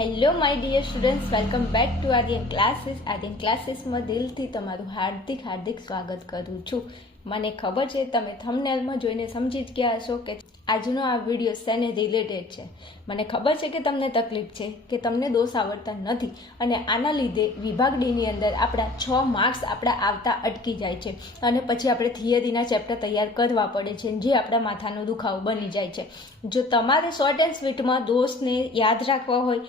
Hello my dear students, welcome back to Aadhyan classes. Aadhyan ક્લાસીસમાં દિલથી તમારું હાર્દિક સ્વાગત કરું છું. મને ખબર છે તમે થંબનેલમાં જોઈને સમજી જ ગયા હશો કે આજનો આ વિડીયો શેને રિલેટેડ છે. મને ખબર છે કે તમને તકલીફ છે કે તમને દોષ આવડતા નથી અને આના લીધે વિભાગ ડીની અંદર આપણા 6 માર્ક્સ આપણા આવતા અટકી જાય છે અને પછી આપણે થિયરીના ચેપ્ટર તૈયાર કરવા પડે છે, જે આપણા માથાનો દુખાવો બની જાય છે. જો તમારે શોર્ટ એન્ડ સ્વીટમાં દોષને યાદ રાખવા હોય,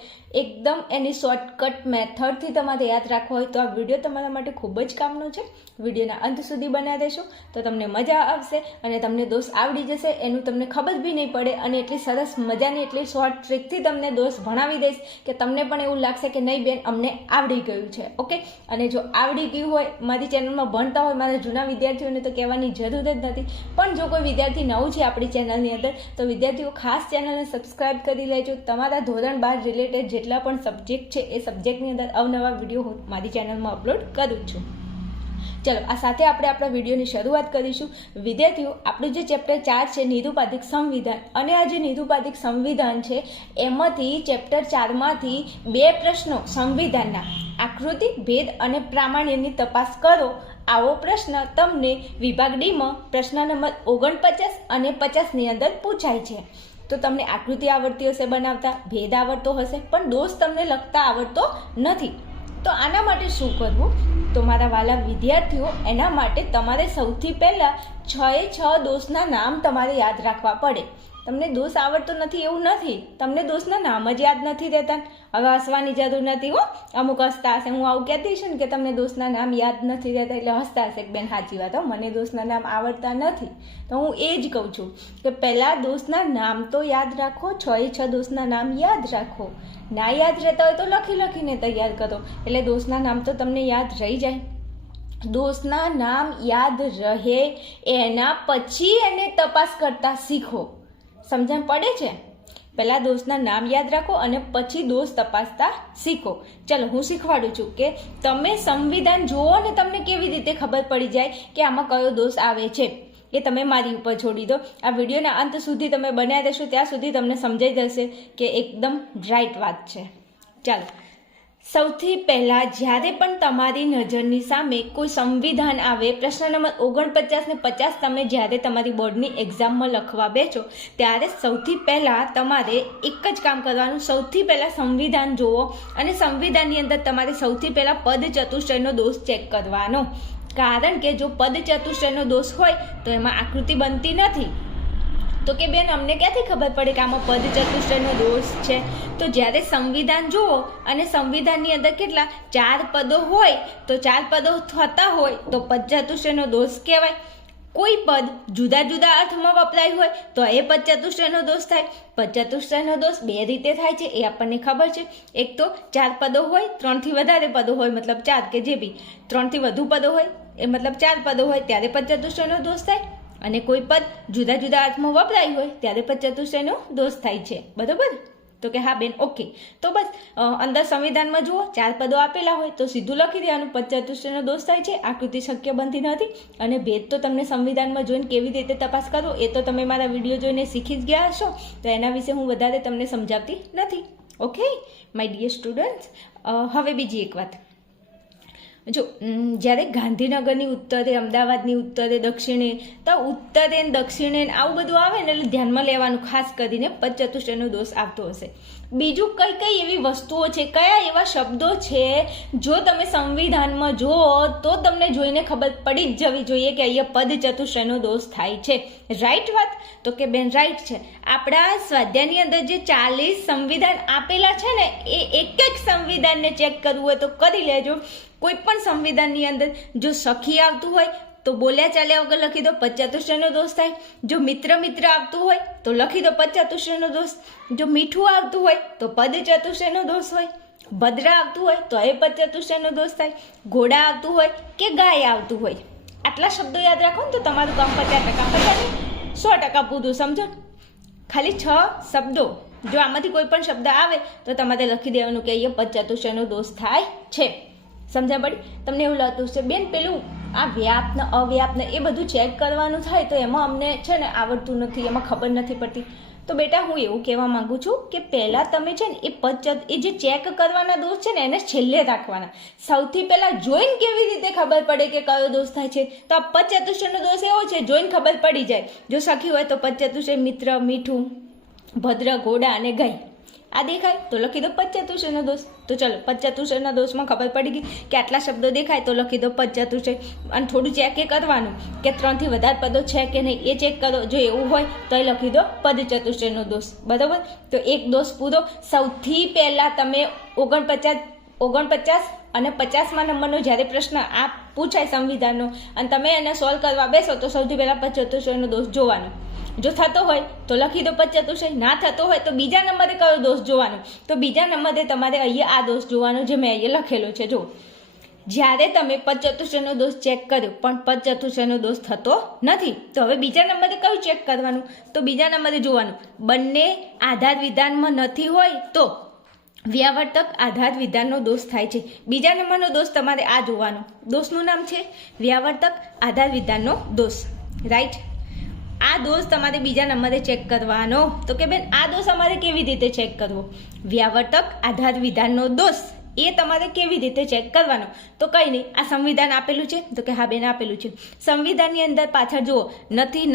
એકદમ એની શોર્ટકટ મેથડથી તમારે યાદ રાખવા હોય, તો આ વિડીયો તમારા માટે ખૂબ જ કામનો છે. વિડીયોના અંત સુધી બનાવી દેશો તો તમને મજા આવશે અને તમને દોષ આવડી જશે. એનું તમને ખબર બી નહીં પડે અને એટલી સરસ મજાની એટલી શોર્ટ ટ્રીકથી તમને દોષ ભણાવી દઈશ કે તમને પણ એવું લાગશે કે નહીં બેન, અમને આવડી ગયું છે. ઓકે, અને જો આવડી ગયું હોય, મારી ચેનલમાં ભણતા હોય મારા જૂના વિદ્યાર્થીઓને તો કહેવાની જરૂર જ નથી, પણ જો કોઈ વિદ્યાર્થી નવું છે આપણી ચેનલની અંદર તો વિદ્યાર્થીઓ ખાસ ચેનલને સબસ્ક્રાઈબ કરી લેજો. તમારા ધોરણ 12 રિલેટેડ જેટલા પણ સબ્જેક્ટ છે એ સબ્જેક્ટની અંદર અવનવા વિડીયો હું મારી ચેનલમાં અપલોડ કરું છું. ચલો, આ સાથે આપણે આપણા વિડીયોની શરૂઆત કરીશું. વિદ્યાર્થીઓ, આપણું જે ચેપ્ટર 4 છે નિરૂપાધિક સંવિધાન, અને આ જે નિરૂપાધિક સંવિધાન છે એમાંથી ચેપ્ટર 4માંથી 2 પ્રશ્નો સંવિધાનના આકૃતિ, ભેદ અને પ્રામાણ્યની તપાસ કરો. આવો પ્રશ્ન તમને વિભાગ ડીમાં પ્રશ્ન નંબર 49 અને 50ની અંદર પૂછાય છે. તો તમને આકૃતિ આવડતી હશે બનાવતા, ભેદ આવડતો હશે, પણ દોષ તમને લખતા આવડતો નથી. તો આના માટે શું કરવું? તો મારા વાલા વિદ્યાર્થીઓ, એના માટે તમારે સૌથી પહેલાં 6 દોષના નામ તમારે યાદ રાખવા પડે. તમને દોષ આવડતો નથી એવું નથી, તમને દોષના નામ જ યાદ નથી રહેતા. હવે હસવાની જરૂર નથી હો. અમુક હસતા હશે, હું આવું કહેતી છું ને કે તમને દોષના નામ યાદ નથી રહેતા એટલે હસતા હશે કે બેન સાચી વાત હો, મને દોષના નામ આવડતા નથી. તો હું એ જ કહું છું કે પહેલાં દોષના નામ તો યાદ રાખો, 6 દોષના નામ યાદ રાખો. ના યાદ રહેતા હોય તો લખીને તૈયાર કરો, એટલે દોષના નામ તો તમને યાદ રહી જાય. દોષના નામ યાદ રહે એના પછી એને તપાસ કરતા શીખો. સમજણ પડે છે? પહેલાં દોષના નામ યાદ રાખો અને પછી દોષ તપાસતા શીખો. ચલો, હું શીખવાડું છું કે તમે સંવિધાન જુઓ ને તમને કેવી રીતે ખબર પડી જાય કે આમાં કયો દોષ આવે છે, એ તમે મારી ઉપર છોડી દો. આ વિડીયોના અંત સુધી તમે બનાવી દેશો ત્યાં સુધી તમને સમજાઈ જશે કે એકદમ રાઈટ વાત છે. ચાલો, સૌથી પહેલાં જ્યારે પણ તમારી નજરની સામે કોઈ સંવિધાન આવે, પ્રશ્ન નંબર 49 ને 50 તમે જ્યારે તમારી બોર્ડની એક્ઝામમાં લખવા બેસો ત્યારે સૌથી પહેલાં તમારે એક જ કામ કરવાનું. સૌથી પહેલાં સંવિધાન જુઓ અને સંવિધાનની અંદર તમારે સૌથી પહેલાં પદ ચતુષ્ટયનો દોષ ચેક કરવાનો. કારણ કે જો પદ ચતુષ્ટયનો દોષ હોય તો એમાં આકૃતિ બનતી નથી. તો કે બેન, અમને ક્યાંથી ખબર પડે કે આમાં પદ ચતુષ્ટયનો દોષ છે? તો જ્યારે સંવિધાન જુઓ અને સંવિધાનની અંદર કેટલા 4 પદો હોય, તો 4 પદો થતા હોય તો પદ ચતુષ્ટયનો દોષ કહેવાય. કોઈ પદ જુદા જુદા અર્થમાં વપરાય હોય તો એ પદ ચતુષ્ટયનો દોષ થાય. પદ ચતુષ્ટયનો દોષ 2 રીતે થાય છે, એ આપણને ખબર છે. એક તો 4 પદો હોય, 3થી વધારે પદો હોય મતલબ 4, કે જે બી 3થી વધુ પદો હોય એ મતલબ 4 પદો હોય ત્યારે પદ ચતુષ્ટયનો દોષ થાય. અને કોઈ પદ જુદા જુદા અર્થમાં વપરાય હોય ત્યારે પદ ચતુષ્ટયનો દોષ થાય છે. બરોબર? તો કે હા બેન, ઓકે. તો બસ અંદર સંવિધાનમાં જુઓ 4 પદો આપેલા હોય તો સીધું લખી દેવાનું પદ ચતુષ્ટયનો દોષ થાય છે, આકૃતિ શક્ય બનતી નથી. અને ભેદ તો તમને સંવિધાનમાં જોઈને કેવી રીતે તપાસ કરો એ તો તમે મારા વિડીયો જોઈને શીખી જ ગયા હશો, તો એના વિશે હું વધારે તમને સમજાવતી નથી. ઓકે માય ડિયર સ્ટુડન્ટ્સ, હવે બીજી એક વાત. જો જ્યારે ગાંધીનગરની ઉત્તરે, અમદાવાદની ઉત્તરે, દક્ષિણે, તો ઉત્તરે દક્ષિણે આવું બધું આવે ને એટલે ધ્યાનમાં લેવાનું, ખાસ કરીને પદ ચતુષ્ટયનો દોષ આવતો હશે. બીજું કઈ એવી વસ્તુઓ છે, કયા એવા શબ્દો છે જો તમે સંવિધાનમાં જુઓ તો તમને જોઈને ખબર પડી જ જવી જોઈએ કે અહીંયા પદ ચતુષ્ટયનો દોષ થાય છે. રાઈટ વાત? તો કે બેન રાઈટ છે. આપણા સ્વાધ્યાયની અંદર જે 40 સંવિધાન આપેલા છે ને એ એક સંવિધાનને ચેક કરવું હોય તો કરી લેજો. કોઈ પણ સંવિધાનની અંદર જો સખી આવતું હોય તો બોલ્યા ચાલ્યા વગર લખી દો પદ ચતુષ્ટયનો દોષ થાય. જો મિત્ર આવતું હોય તો લખી દો પદ ચતુષ્ટયનો દોષ. જો મીઠું આવતું હોય તો પદ ચતુષ્ટયનો દોષ હોય. ભદ્ર આવતું હોય તો એ પદ ચતુષ્ટયનો દોષ થાય. ઘોડા આવતું હોય કે ગાય આવતું હોય, આટલા શબ્દો યાદ રાખો ને તો તમારું કામ 50% 100% પૂરું. સમજો? ખાલી 6 શબ્દો, જો આમાંથી કોઈ પણ શબ્દ આવે તો તમારે લખી દેવાનું કે અહીંયા પદ ચતુષ્ટયનો દોષ થાય છે. સમજ્યા પડી? તમને એવું લાગતું છે બેન પેલું આ વ્યાપ ને અવ્યાપ ને એ બધું ચેક કરવાનું થાય તો એમાં અમને છે ને આવડતું નથી, એમાં ખબર નથી પડતી. તો બેટા હું એવું કહેવા માંગુ છું કે પહેલાં તમે છે ને એ જે ચેક કરવાના દોષ છે ને એને છેલ્લે રાખવાના. સૌથી પહેલાં જોઈને કેવી રીતે ખબર પડે કે કયો દોષ થાય છે? તો આ પંચચતુષ્ટયનો દોષ એવો છે, જોઈને ખબર પડી જાય. જો સખી હોય તો પંચચતુષ્ટય મિત્ર, મીઠું, ભદ્ર, ઘોડા અને ગાય આ દેખાય તો લખી દો પંચચતુષ્ટયનો દોષ. તો ચલો પંચચતુષ્ટયના દોષમાં ખબર પડી ગઈ કે આટલા શબ્દો દેખાય તો લખી દો પંચચતુષ્ટય. અને થોડું ચેક એ કરવાનું કે 3થી વધારે પદો છે કે નહીં એ ચેક કરો. જો એવું હોય તો એ લખી દો પદચતુષ્ટયનો દોષ. બરાબર, તો એક દોષ પૂરો. સૌથી પહેલાં તમે 49 અને 50મા નંબરનો જ્યારે પ્રશ્ન આ પૂછાય સંવિધાનનો અને તમે એને સોલ્વ કરવા બેસો તો સૌથી પહેલાં પંચચતુષ્ટયનો દોષ જોવાનો. જો થતો હોય તો લખી દો પંચચતુષ્ટય, ના થતો હોય તો બીજા નંબરે કયો દોષ જોવાનો? તો બીજા નંબરે તમારે અહીંયા આ દોષ જોવાનો જે મેં અહીંયા લખેલો છે. જો જ્યારે તમે પંચચતુષ્ટયનો દોષ ચેક કર્યો પણ પંચચતુષ્ટયનો દોષ થતો નથી તો હવે બીજા નંબરે કયું ચેક કરવાનું? તો બીજા નંબરે જોવાનું બંને આધાર વિધાનમાં નથી હોય તો વ્યાવર્તક આધાર વિધાનનો દોષ થાય છે. બીજા નંબરનો દોષ તમારે આ જોવાનો. દોષનું નામ છે વ્યાવર્તક આધાર વિધાનનો દોષ. રાઈટ, આ દોષ તમારે બીજા નંબરે ચેક કરવાનો. તો કે બેન આ દોષ અમારે કેવી રીતે ચેક કરવો? વ્યાવર્તક આધાર વિધાનનો દોષ એ તમારે કેવી રીતે ચેક કરવાનો? તો કંઈ નહીં, આ સંવિધાન આપેલું છે. તો કે હા બેન આપેલું છે. સંવિધાનની અંદર પાછળ જુઓ, નથી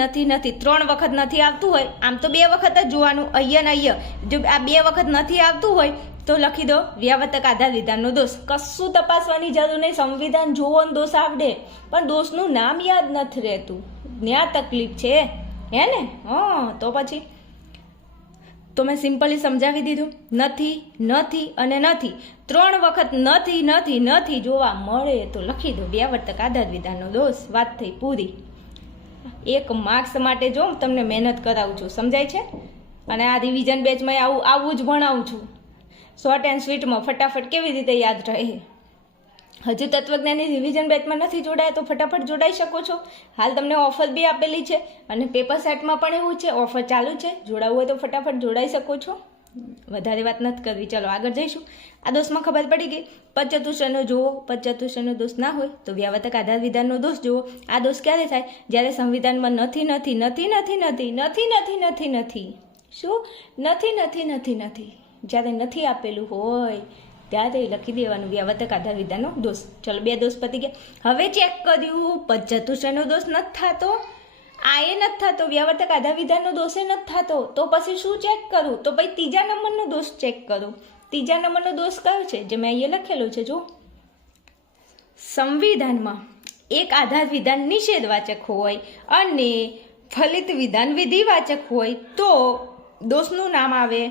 3 વખત નથી આવતું હોય આમ તો 2 વખત જ જોવાનું, અહીંયા ને અહીંયા. જો આ 2 વખત નથી આવતું હોય તો લખી દો વ્યાવર્તક આધાર વિધાનનો દોષ. કશું તપાસવાની જરૂર નહીં, સંવિધાન જોવો ને દોષ આવડે પણ દોષનું નામ યાદ નથી રહેતું. ન્યા તકલીફ છે હે ને? તો પછી તો મેં સિમ્પલી સમજાવી દીધું. નથી અને નથી 3 વખત નથી જોવા મળે તો લખી દો વ્યાવર્તક આધાર વિધાનનો દોષ. વાત થઈ પૂરી. 1 માર્ક્સ માટે જો તમને મહેનત કરાવું છું, સમજાય છે? અને આ રિવિઝન બેચમાં આવું જ ભણાવું છું. શોર્ટ એન્ડ સ્વીટમાં ફટાફટ કેવી રીતે યાદ રહે. હજુ તત્વજ્ઞાનની રિવિઝન બેચમાં નથી જોડાયા તો ફટાફટ જોડાઈ શકો છો. હાલ તમને ઓફર બી આપેલી છે અને પેપર સેટમાં પણ એવું છે, ઓફર ચાલુ છે. જોડાવવું હોય તો ફટાફટ જોડાઈ શકો છો. વધારે વાત નથી કરવી, ચલો આગળ જઈશું. આ દોષમાં ખબર પડી ગઈ. પંચચતુષ્ટયનો જુઓ, પંચચતુષ્ટયનો દોષ ના હોય તો વ્યાવર્તક આધાર વિધાનનો દોષ જુઓ. આ દોષ ક્યારે થાય? જ્યારે સંવિધાનમાં નથી શું નથી જ્યારે નથી આપેલું હોય ત્યારે લખી દેવાનું વ્યાવર્તક આધાર વિધાનનો દોષ. ચલો 2 દોષ પતી ગયા. હવે ચેક કર્યું પંચચતુષ્ટયનો દોષ નથી થતો, આ એ નથી થતો, વ્યાવર્તક આધાર વિધાનનો દોષ એ નથી થતો. તો પછી શું ચેક કરું? તો ભાઈ ત્રીજા નંબરનો દોષ ચેક કરું. ત્રીજા નંબરનો દોષ કયો છે? જે મેં અહીંયા લખેલો છે. જો સંવિધાનમાં એક આધાર વિધાન નિષેધવાચક હોય અને ફલિત વિધાન વિધિવાચક હોય તો દોષનું નામ આવે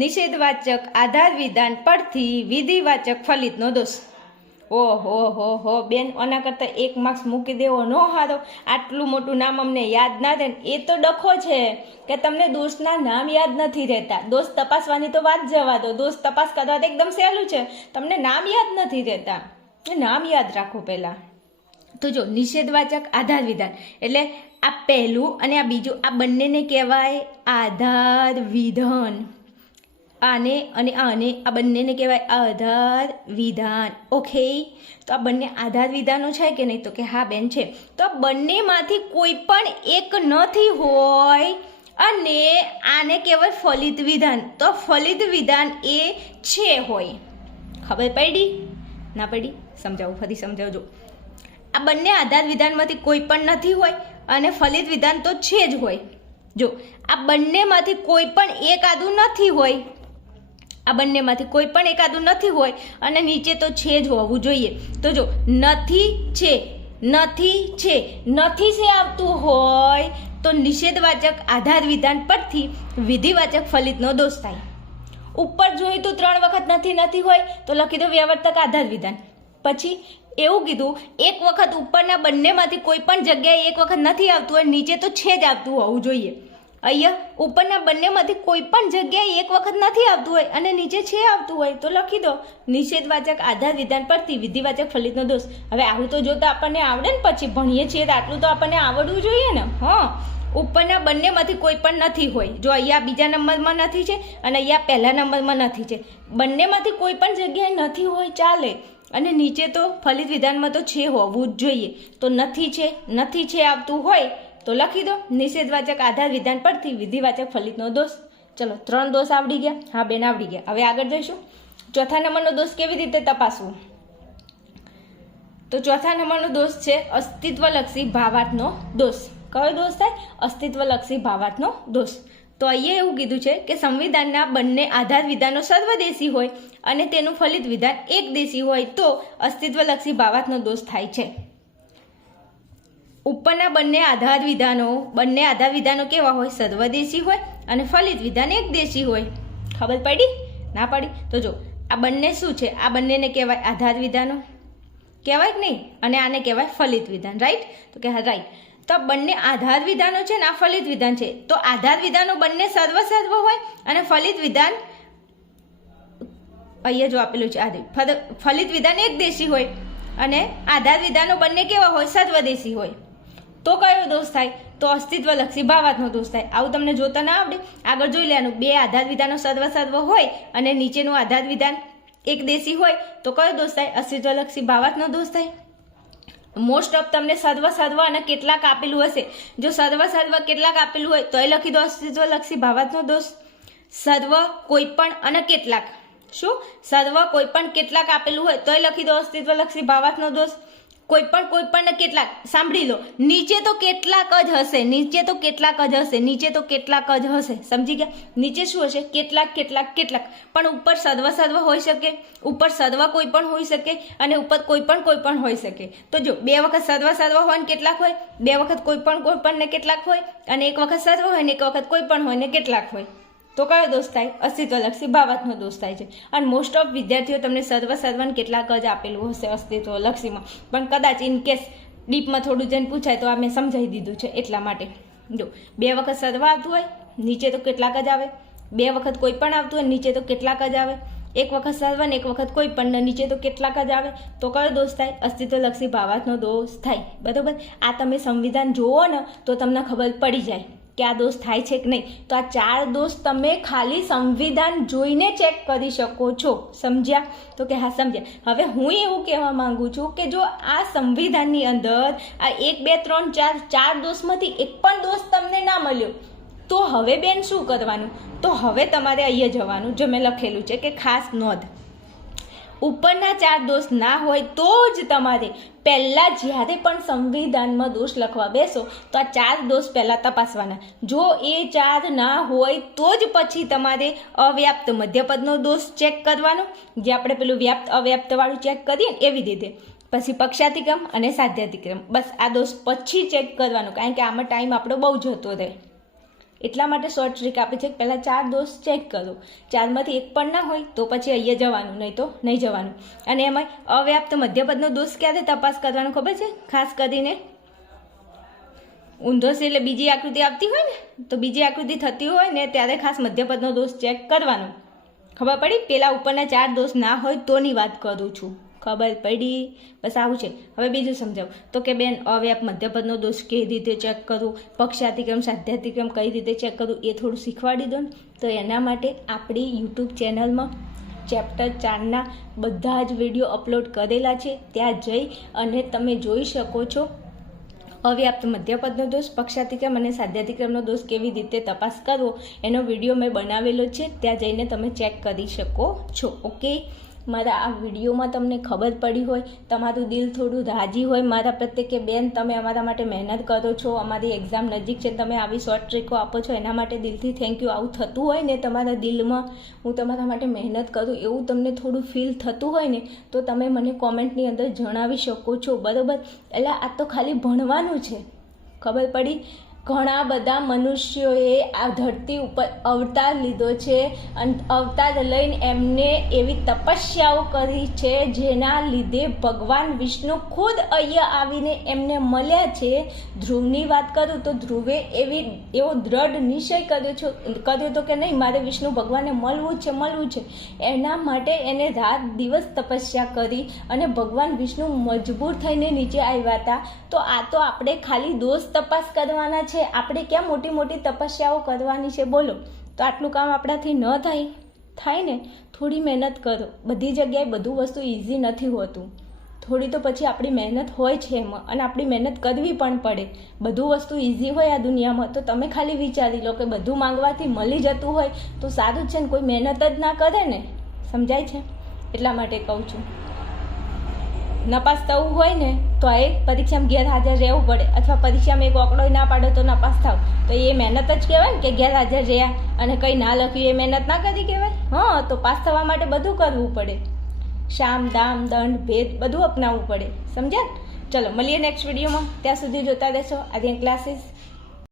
નિષેધવાચક આધાર વિધાન પરથી વિધિવાચક ફલિતનો દોષ. ઓહો બેન, આના કરતાં 1 માર્ક્સ મૂકી દેવો ન હારો. આટલું મોટું નામ અમને યાદ ના રહે એ તો ડખો છે કે તમને દોષના નામ યાદ નથી રહેતા. દોષ તપાસવાની તો વાત જવા દો, દોષ તપાસ કરવા તો એકદમ સહેલું છે, તમને નામ યાદ નથી રહેતા. નામ યાદ રાખો પહેલાં. તો જો નિષેધવાચક આધાર વિધાન એટલે આ પહેલું અને આ બીજું, આ બંનેને કહેવાય આધાર વિધાન. આને અને આને આ બંનેને કહેવાય આધાર વિધાન. ઓકે, તો આ બંને આધાર વિધાનો છે કે નહીં? તો કે હા બેન છે. તો બંનેમાંથી કોઈ પણ એક નથી હોય અને આને કહેવાય ફલિત વિધાન. તો ફલિત વિધાન એ છે હોય. ખબર પડી ના પડી? સમજાવું, ફરી સમજાવજો. આ બંને આધાર વિધાનમાંથી કોઈ પણ નથી હોય અને ફલિત વિધાન તો છે જ હોય. જો આ બંનેમાંથી કોઈ પણ એકાદું નથી હોય, આ બંનેમાંથી કોઈ પણ એકાદું નથી હોય અને નીચે તો છે જ હોવું જોઈએ. તો જો નથી છે આવતું હોય તો નિષેધવાચક આધાર વિધાન પરથી વિધિવાચક ફલિતનો દોષ થાય. ઉપર જોયું તો 3 વખત નથી હોય તો લખી દો વ્યાવર્તક આધાર વિધાન. પછી એવું કીધું 1 વખત ઉપરના બંનેમાંથી કોઈ પણ જગ્યાએ 1 વખત નથી આવતું હોય, નીચે તો છે જ આવતું હોવું જોઈએ. અહીંયા ઉપરના બંનેમાંથી કોઈ પણ જગ્યાએ 1 વખત નથી આવતું હોય અને નીચે છે આવતું હોય તો લખી દો નિષેધવાચક આધાર વિધાન પરથી વિધિવાચક ફલિતનો દોષ. હવે આવું તો જો તો આપણને આવડે ને, પછી ભણીએ છીએ તો આટલું તો આપણને આવડવું જોઈએ ને. ઉપરના બંનેમાંથી કોઈ પણ નથી હોય. જો અહીંયા બીજા નંબરમાં નથી છે અને અહીંયા પહેલા નંબરમાં નથી છે. બંનેમાંથી કોઈ પણ જગ્યાએ નથી હોય ચાલે અને નીચે તો ફલિત વિધાનમાં તો છે હોવું જ જોઈએ. તો નથી છે આવતું હોય તો લખી દો નિષેધવાચક આધાર વિધાન પરથી વિધિવાચક ફલિતનો દોષ. ચલો 3 દોષ આવડી ગયા. હા બેન આવડી ગયા. હવે આગળ જઈશું. ચોથા નંબરનો દોષ કેવી રીતે તપાસવું? તો ચોથા નંબરનો દોષ છે અસ્તિત્વલક્ષી ભાવાર્થનો દોષ. કયો દોષ થાય? અસ્તિત્વલક્ષી ભાવાર્થનો દોષ. તો અહીંયા એવું કીધું છે કે સંવિધાનના બંને આધાર વિધાનો સર્વદેશી હોય અને તેનું ફલિત વિધાન એક દેશી હોય તો અસ્તિત્વલક્ષી ભાવાર્થનો દોષ થાય છે. ઉપરના બંને આધાર વિધાનો કેવા હોય? સર્વદેશી હોય અને ફલિત વિધાન એક દેશી હોય. ખબર પડી? ના પડી? તો જો આ બંને શું છે? આ બંનેને કહેવાય આધાર વિધાનો, કહેવાય કે નહીં? અને આને કહેવાય ફલિત વિધાન. રાઈટ? તો કે હા રાઈટ. તો બંને આધાર વિધાનો છે ને આ ફલિત વિધાન છે. તો આધાર વિધાનો બંને સર્વ હોય અને ફલિત વિધાન અહીંયા જો આપેલું છે ફલિત વિધાન એક દેશી હોય અને આધાર વિધાનો બંને કેવા હોય? સર્વદેશી હોય. તો કયો દોષ થાય? તો અસ્તિત્વલક્ષી ભાવાર્થનો દોષ થાય. આવું તમને જોતા ના આવડે? આગળ જોઈ લેવાનું. બે આધાર વિધાનો સર્વ હોય અને નીચેનું આધાર વિધાન એક દેશી હોય તો કયો દોષ થાય? અસ્તિત્વલક્ષી ભાવાર્થનો દોષ થાય. મોસ્ટ ઓફ તમને સર્વ અને કેટલાક આપેલું હશે. જો સર્વ કેટલાક આપેલું હોય તો એ લખી દો અસ્તિત્વલક્ષી ભાવાર્થનો દોષ. સર્વ કોઈ પણ અને કેટલાક. શું? સર્વ કોઈ પણ કેટલાક આપેલું હોય તો એ લખી દો અસ્તિત્વલક્ષી ભાવાર્થનો દોષ. કોઈ પણ ને કેટલાક. સાંભળી લો, નીચે તો કેટલાક જ હશે. નીચે તો કેટલાક જ હશે. સમજી ગયા? નીચે શું હશે? કેટલાક. પણ ઉપર સર્વ હોઈ શકે, ઉપર સર્વ કોઈ પણ હોઈ શકે અને ઉપર કોઈ પણ હોઈ શકે. તો જો 2 વખત સર્વ હોય ને કેટલાક હોય, 2 વખત કોઈ પણ ને કેટલાક હોય અને 1 વખત સર્વ હોય ને 1 વખત કોઈ પણ હોય ને કેટલાક હોય. તો કયો દોષ થાય? અસ્તિત્વલક્ષી ભાવાર્થનો દોષ થાય છે. અને મોસ્ટ ઓફ વિદ્યાર્થીઓ તમને સર્વ ને કેટલાક જ આપેલું હશે અસ્તિત્વલક્ષીમાં. પણ કદાચ ઇન કેસ ડીપમાં થોડું જઈને પૂછાય તો આ મેં સમજાવી દીધું છે એટલા માટે. જો 2 વખત સર્વ આવતું હોય, નીચે તો કેટલાક જ આવે. 2 વખત કોઈ પણ આવતું હોય, નીચે તો કેટલાક જ આવે. 1 વખત સર્વ ને 1 વખત કોઈ પણ ને નીચે તો કેટલાક જ આવે. તો કયો દોષ થાય? અસ્તિત્વલક્ષી ભાવાર્થનો દોષ થાય. બરોબર? આ તમે સંવિધાન જોવો ને તો તમને ખબર પડી જાય કે આ દોષ થાય છે કે નહીં. તો આ 4 દોષ તમે ખાલી સંવિધાન જોઈને ચેક કરી શકો છો. સમજ્યા? તો કે હા સમજ્યા. હવે હું એવું કહેવા માંગુ છું કે જો આ સંવિધાનની અંદર આ 1 2 3 4 4 દોષમાંથી એક પણ દોષ તમને ના મળ્યો તો હવે બેન શું કરવાનું? તો હવે તમારે અહીંયા જવાનું. જો મેં લખેલું છે કે ખાસ નોંધ, ઉપરના 4 દોષ ના હોય તો જ તમારે પહેલાં જ્યારે પણ સંવિધાનમાં દોષ લખવા બેસો તો આ 4 દોષ પહેલાં તપાસવાના. જો એ 4 ના હોય તો જ પછી તમારે અવ્યાપ્ત મધ્યપદનો દોષ ચેક કરવાનો, જે આપણે પેલું વ્યાપ્ત અવ્યાપ્તવાળું ચેક કરીએ ને એવી રીતે. પછી પક્ષાતિક્રમ અને સાધ્યાતિક્રમ. બસ આ દોષ પછી ચેક કરવાનું, કારણ કે આમાં ટાઈમ આપણો બહુ જતો રહે. એટલા માટે શોર્ટ ટ્રીક આપી છે કે પહેલાં 4 દોષ ચેક કરો. 4માંથી એક પણ ના હોય તો પછી અહીંયા જવાનું, નહીં તો નહીં જવાનું. અને એમાં અવ્યાપ્ત મધ્યપદનો દોષ ક્યારે તપાસ કરવાનો ખબર છે? ખાસ કરીને ઊંધો છે એટલે બીજી આકૃતિ આવતી હોય ને, તો બીજી આકૃતિ થતી હોય ને ત્યારે ખાસ મધ્યપદનો દોષ ચેક કરવાનો. ખબર પડી? પેલા ઉપરના 4 દોષ ના હોય તોની વાત કરું છું. ખબર પડી? બસ આવું છે. હવે બીજું સમજાવું તો કે બેન અવ્યાપ્ત મધ્યપદનો દોષ કઈ રીતે ચેક કરવું, પક્ષાતિક્રમ સાધ્યાતિક્રમ કઈ રીતે ચેક કરવું એ થોડું શીખવાડી દો ને. તો એના માટે આપણી યુટ્યુબ ચેનલમાં ચેપ્ટર 4ના બધા જ વિડીયો અપલોડ કરેલા છે. ત્યાં જઈ અને તમે જોઈ શકો છો અવ્યાપ્ત મધ્યપદનો દોષ, પક્ષાતિક્રમ અને સાધ્યાતિક્રમનો દોષ કેવી રીતે તપાસ કરવો એનો વિડીયો મેં બનાવેલો છે. ત્યાં જઈને તમે ચેક કરી શકો છો. ઓકે? મારા આ વિડીયોમાં તમને ખબર પડી હોય, તમારું દિલ થોડું રાજી હોય મારા પ્રત્યે કે બેન તમે અમારા માટે મહેનત કરો છો, અમારી એક્ઝામ નજીક છે, તમે આવી શોર્ટ ટ્રીકો આપો છો, એના માટે દિલથી થેન્ક યુ. આવું થતું હોય ને તમારા દિલમાં હું તમારા માટે મહેનત કરું એવું તમને થોડું ફીલ થતું હોય ને તો તમે મને કોમેન્ટની અંદર જણાવી શકો છો. બરાબર? એટલે આ તો ખાલી ભણવાનું છે. ખબર પડી? ઘણા બધા મનુષ્યોએ આ ધરતી ઉપર અવતાર લીધો છે અને અવતાર લઈને એમને એવી તપસ્યાઓ કરી છે જેના લીધે ભગવાન વિષ્ણુ ખુદ અહીંયા આવીને એમને મળ્યા છે. ધ્રુવની વાત કરું તો ધ્રુવે એવો દ્રઢ નિશ્ચય કર્યો હતો કે નહીં મારે વિષ્ણુ ભગવાનને મળવું છે. એના માટે એને રાત દિવસ તપસ્યા કરી અને ભગવાન વિષ્ણુ મજબૂર થઈને નીચે આવ્યા હતા. તો આ તો આપણે ખાલી દોષ તપાસ કરવાના છે, આપણે ક્યાં મોટી મોટી તપસ્યાઓ કરવાની છે બોલો? તો આટલું કામ આપણાથી ન થાય ને થોડી મહેનત કરો. બધી જગ્યાએ બધું વસ્તુ ઇઝી નથી હોતું. થોડી તો પછી આપણી મહેનત હોય છે એમાં, અને આપણી મહેનત કરવી પણ પડે. બધું વસ્તુ ઇઝી હોય આ દુનિયામાં તો તમે ખાલી વિચારી લો કે બધું માંગવાથી મળી જતું હોય તો સારું જ છે ને. કોઈ મહેનત જ ના કરે ને, સમજાય છે? એટલા માટે કહું છું. નપાસ થવું હોય ને તો એ પરીક્ષામાં ગેરહાજર રહેવું પડે, અથવા પરીક્ષામાં એક ઓકડોય ના પાડો તો નપાસ થાવ તો એ મહેનત જ કહેવાય ને, કે ગેરહાજર રહ્યા અને કંઈ ના લખ્યું એ મહેનત ના કરી કહેવાય? હા, તો પાસ થવા માટે બધું કરવું પડે. શામ દામ દંડ ભેદ બધું અપનાવવું પડે, સમજ્યા? ચલો મળીએ નેક્સ્ટ વિડીયોમાં. ત્યાં સુધી જોતા રહેશો આર્યન ક્લાસીસ.